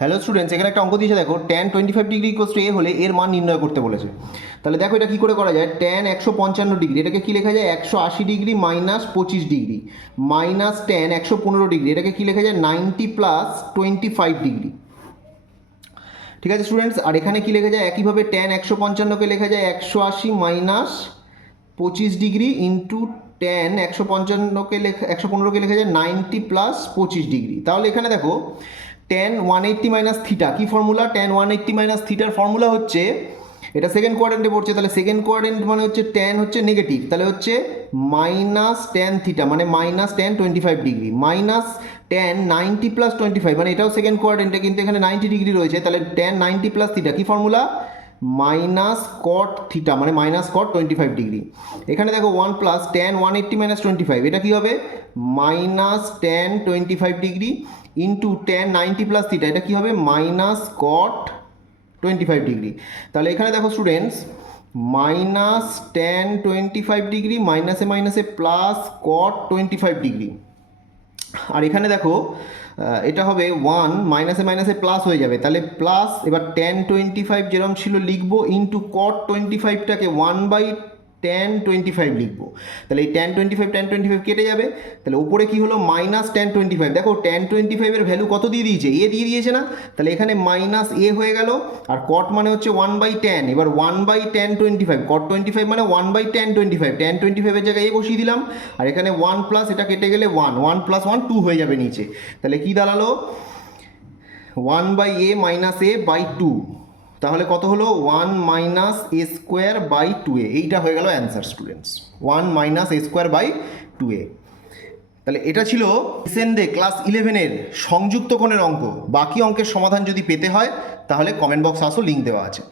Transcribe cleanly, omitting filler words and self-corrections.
Hello students, এখানে একটা অঙ্ক দিয়েছে দেখো, ট্যান 25 ডিগ্রি ইকুয়ালস টু এ হলে এর মান নির্ণয় করতে বলেছে। তাহলে দেখো এটা কী করে করা যায়। ট্যান 155 ডিগ্রি, এটাকে কী লেখা যায় 180 degree minus 25 degree, minus tan 115 degree, এটাকে কী লেখা যায় 90 প্লাস 25 ডিগ্রি। ঠিক আছে স্টুডেন্টস, আর এখানে কী লেখা যায় একইভাবে ট্যান 155কে লেখা যায় 180 মাইনাস 25 ডিগ্রি ইন্টু ট্যান 115কে লেখা যায় 90 প্লাস 25 ডিগ্রি। তাহলে এখানে দেখো ট্যান 180 মাইনাস থিটা, কী ফর্মুলা, ট্যান 180 মাইনাস থিটার ফর্মুলা হচ্ছে, এটা সেকেন্ড কোয়াড্রেন্টে পড়ছে, তাহলে সেকেন্ড কোয়াড্রেন্ট মানে হচ্ছে ট্যান হচ্ছে নেগেটিভ, তাহলে হচ্ছে মাইনাস ট্যান থিটা মানে minus tan 25 degree, minus tan 90 plus 25 মানে এটাও সেকেন্ড কোয়াড্রেন্টে কিন্তু এখানে 90 ডিগ্রি রয়েছে, তাহলে ট্যান 90 প্লাস থিটা কী ফর্মুলা, মাইনাস কট থিটা মানে মাইনাস কট 25 ডিগ্রি। এখানে দেখো 1 প্লাস ট্যান 180 মাইনাস 25, এটা কী হবে minus tan 25 degree into tan 90 plus theta, এটা কী হবে মাইনাস কট 25 ডিগ্রি। তাহলে এখানে দেখো স্টুডেন্টস মাইনাস ট্যান 25 ডিগ্রি মাইনাসে মাইনাসে প্লাস কট 25 ডিগ্রি, আর এখানে দেখো এটা হবে 1 মাইনাসে মাইনাসে প্লাস হয়ে যাবে, তাহলে প্লাস এবার ট্যান 25 যেরকম ছিল লিখবো ইন্টু কট 25টাকে 1/tan25 লিখবো, তাহলে এই ট্যান 25 কেটে যাবে, তাহলে উপরে কি হলো মাইনাস ট্যান 25। দেখো ট্যান 25-এর ভ্যালু কত দিয়ে দিয়েছে, এ দিয়ে দিয়েছে না, তাহলে এখানে মাইনাস এ হয়ে গেল, আর কট মানে হচ্ছে 1/tan, এবার 1/tan25, কট 25 মানে 1/tan25, ট্যান 25-এর জায়গায় এ বসিয়ে দিলাম, আর এখানে 1 প্লাস এটা কেটে গেলে 1 প্লাস 1 2 হয়ে যাবে নিচে, তাহলে কি দাঁড়ালো 1/a মাইনাস a বাই 2, তাহলে কত হলো 1 minus a square by 2a, এইটা হয়ে গেল answer students, 1 minus a square by 2a। তাহলে এটা ছিল রিসেন্ট ক্লাস 11-এর সংযুক্ত কোণের অঙ্ক। বাকি অঙ্কের সমাধান যদি পেতে হয় তাহলে কমেন্ট বক্সে আসো, লিঙ্ক দেওয়া আছে।